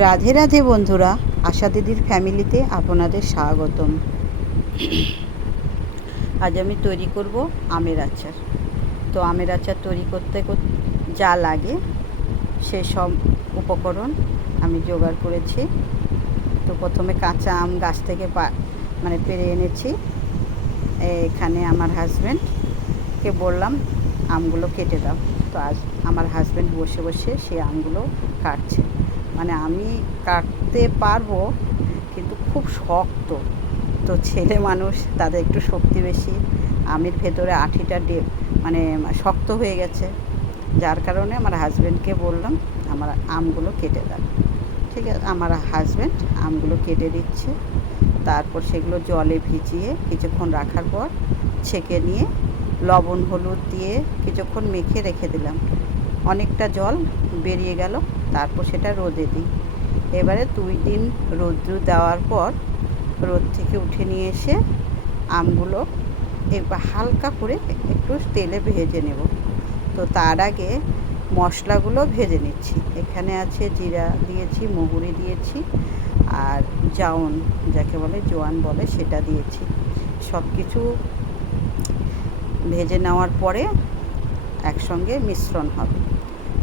রাধে রাধে বন্ধুরা, আশা দিদির ফ্যামিলিতে আপনাদের স্বাগতম। আজ আমি তৈরি করব আমের আচার। তো আমের আচার তৈরি করতে যা লাগে সেসব উপকরণ আমি জোগাড় করেছি। তো প্রথমে কাঁচা আম গাছ থেকে পেড়ে এনেছি। এখানে আমার হাজব্যান্ডকে বললাম আমগুলো কেটে দাও। তো আজ আমার হাজব্যান্ড বসে বসে সেই আমগুলো কাটছে। আমি কাটতে পারবো, কিন্তু খুব শক্ত। তো ছেলে মানুষ, তাদের একটু শক্তি বেশি। আমের ভেতরে আঠিটা শক্ত হয়ে গেছে, যার কারণে আমার হাজব্যান্ডকে বললাম আমার আমগুলো কেটে দাও। ঠিক আছে, আমার হাজব্যান্ড আমগুলো কেটে দিচ্ছে। তারপর সেগুলো জলে ভিজিয়ে কিছুক্ষণ রাখার পর ছেঁকে নিয়ে লবণ হলুদ দিয়ে কিছুক্ষণ মেখে রেখে দিলাম। অনেকটা জল বেরিয়ে গেল। তারপর সেটা রোদে দিই। এবারে 2 দিন রোদ্র দেওয়ার পর রোদ থেকে উঠে নিয়ে এসে আমগুলো একবার হালকা করে একটু তেলে ভেজে নেব। তো তার আগে মশলাগুলো ভেজে নিচ্ছি। এখানে আছে জিরা দিয়েছি, মহুরি দিয়েছি, আর জাউন, যাকে বলে জোয়ান বলে, সেটা দিয়েছি। সব কিছু ভেজে নেওয়ার পরে একসঙ্গে মিশ্রণ হবে।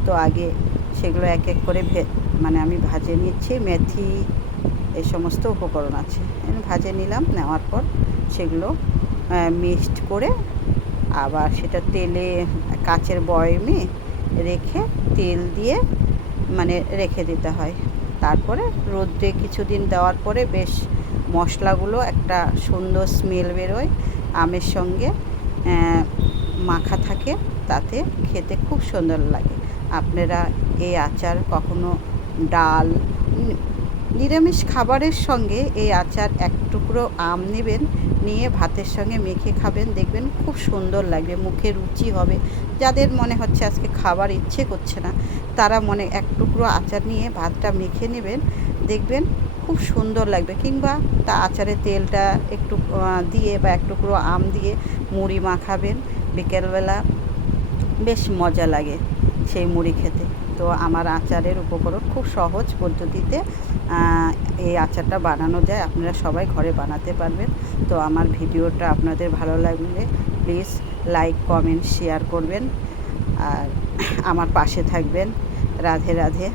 তো আগে সেগুলো এক এক করে আমি ভাজে নিচ্ছি। মেথি, এই সমস্ত উপকরণ আছে, ভাজে নিলাম। নেওয়ার পর সেগুলো মিক্সড করে আবার সেটা তেলে কাচের বয়মে রেখে তেল দিয়ে রেখে দিতে হয়। তারপরে রোদ্রে কিছুদিন দেওয়ার পরে বেশ মশলাগুলো একটা সুন্দর স্মেল বেরোয়, আমের সঙ্গে মাখা থাকে, তাতে খেতে খুব সুন্দর লাগে। আপনারা এই আচার কখনো ডাল, নিরামিষ খাবারের সঙ্গে এই আচার এক টুকরো আম নেবেন, নিয়ে ভাতের সঙ্গে মেখে খাবেন, দেখবেন খুব সুন্দর লাগবে, মুখে রুচি হবে। যাদের মনে হচ্ছে আজকে খাবার ইচ্ছে করছে না, তারা এক টুকরো আচার নিয়ে ভাতটা মেখে নেবেন, দেখবেন খুব সুন্দর লাগবে। কিংবা তা আচারের তেলটা একটু দিয়ে বা এক টুকরো আম দিয়ে মুড়ি মাখাবেন বিকেলবেলা, বেশ মজা লাগে সেই মুড়ি খেতে। তো আমার আচারের উপকরণ খুব সহজ পদ্ধতিতে এই আচারটা বানানো যায়। আপনারা সবাই ঘরে বানাতে পারবেন। তো আমার ভিডিওটা আপনাদের ভালো লাগলে প্লিজ লাইক, কমেন্ট, শেয়ার করবেন, আর আমার পাশে থাকবেন। রাধে রাধে।